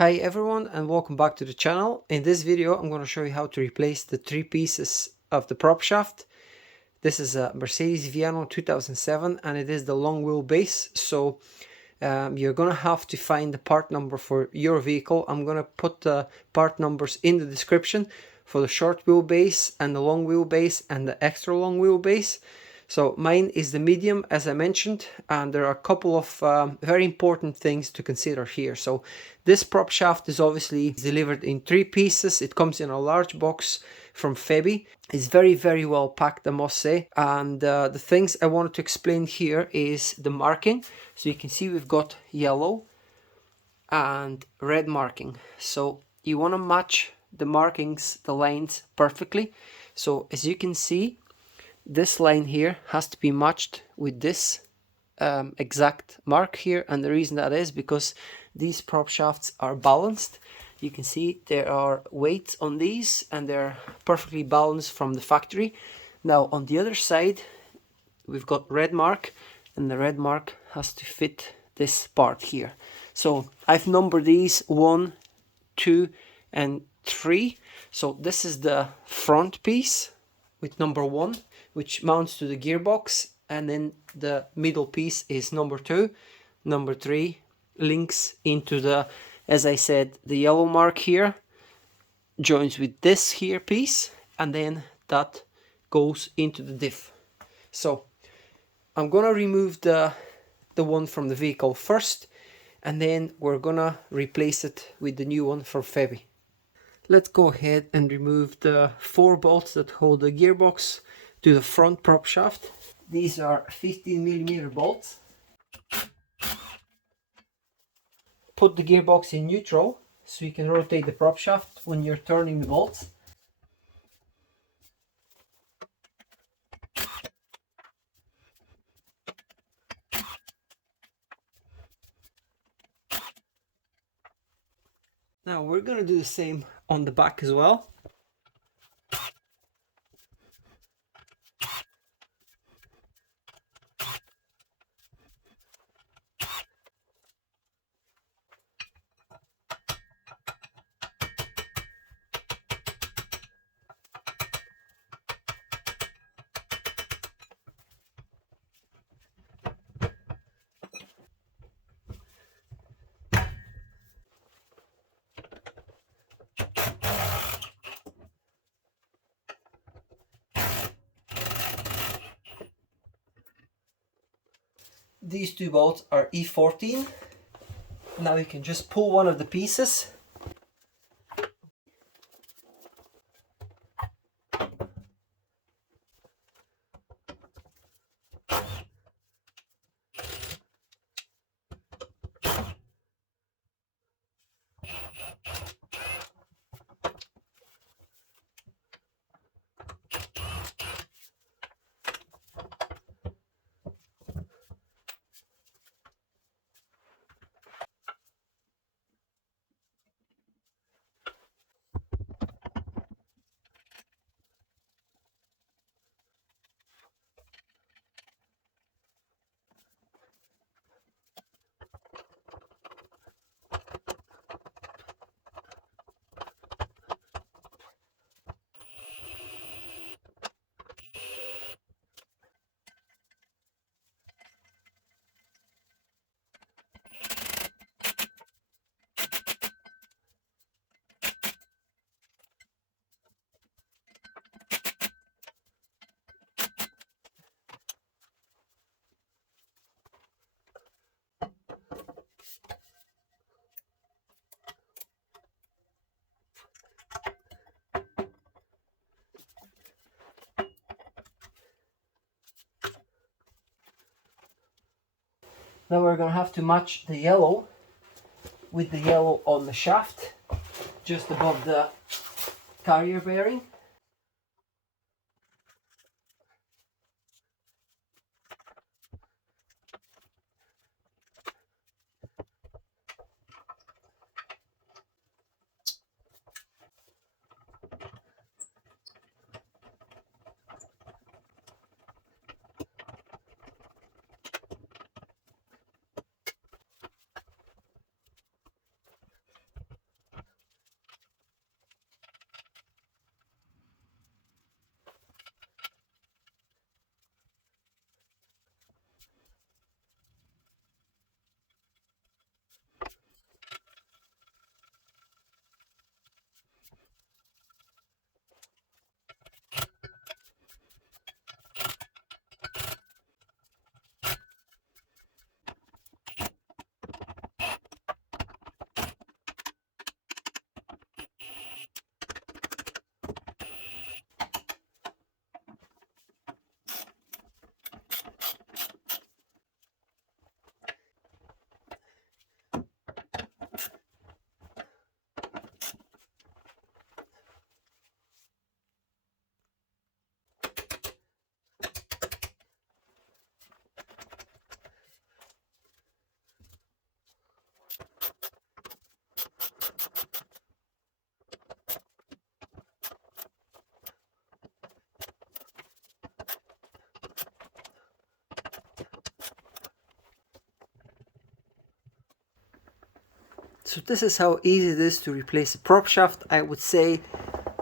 Hi everyone and welcome back to the channel. In this video I'm going to show you how to replace the three pieces of the prop shaft. This is a Mercedes Viano 2007 and it is the long wheelbase, so you're going to have to find the part number for your vehicle. I'm going to put the part numbers in the description for the short wheelbase and the long wheelbase and the extra long wheelbase. So mine is the medium, as I mentioned, and there are a couple of very important things to consider here. So this prop shaft is obviously delivered in three pieces. It comes in a large box from Febi. It's very, very well packed, I must say. And the things I wanted to explain here is the marking. So you can see we've got yellow and red marking. So you want to match the markings, the lines perfectly. So as you can see, this line here has to be matched with this exact mark here, and the reason that is because these prop shafts are balanced. You can see there are weights on these and they're perfectly balanced from the factory. Now on the other side we've got red mark, and the red mark has to fit this part here. So I've numbered these 1, 2 and 3. So this is the front piece with number 1, which mounts to the gearbox, and then the middle piece is number 2. Number 3 links into the, as I said, the yellow mark here joins with this here piece, and then that goes into the diff. So I'm gonna remove the one from the vehicle first, and then we're gonna replace it with the new one from Febi. Let's go ahead and remove the 4 bolts that hold the gearbox to the front prop shaft. These are 15mm bolts. Put the gearbox in neutral so you can rotate the prop shaft when you're turning the bolts. Now we're going to do the same on the back as well. These 2 bolts are E14. Now you can just pull one of the pieces. Now we're going to have to match the yellow with the yellow on the shaft, just above the carrier bearing. So this is how easy it is to replace a prop shaft. I would say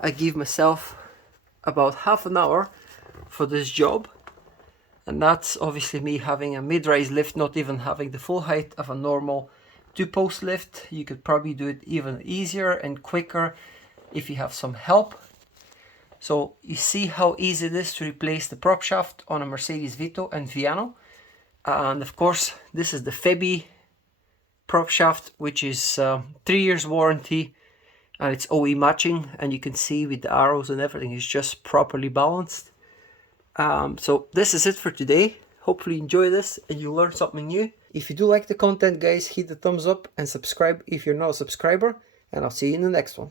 I give myself about half an hour for this job, and that's obviously me having a mid-rise lift, not even having the full height of a normal 2-post lift. You could probably do it even easier and quicker if you have some help. So you see how easy it is to replace the prop shaft on a Mercedes Vito and Viano. And of course this is the Febi prop shaft, which is 3 years warranty, and it's OE matching, and you can see with the arrows and everything is just properly balanced. So this is it for today. Hopefully you enjoy this and you learn something new. If you do like the content, guys, hit the thumbs up and subscribe if you're not a subscriber, and I'll see you in the next one.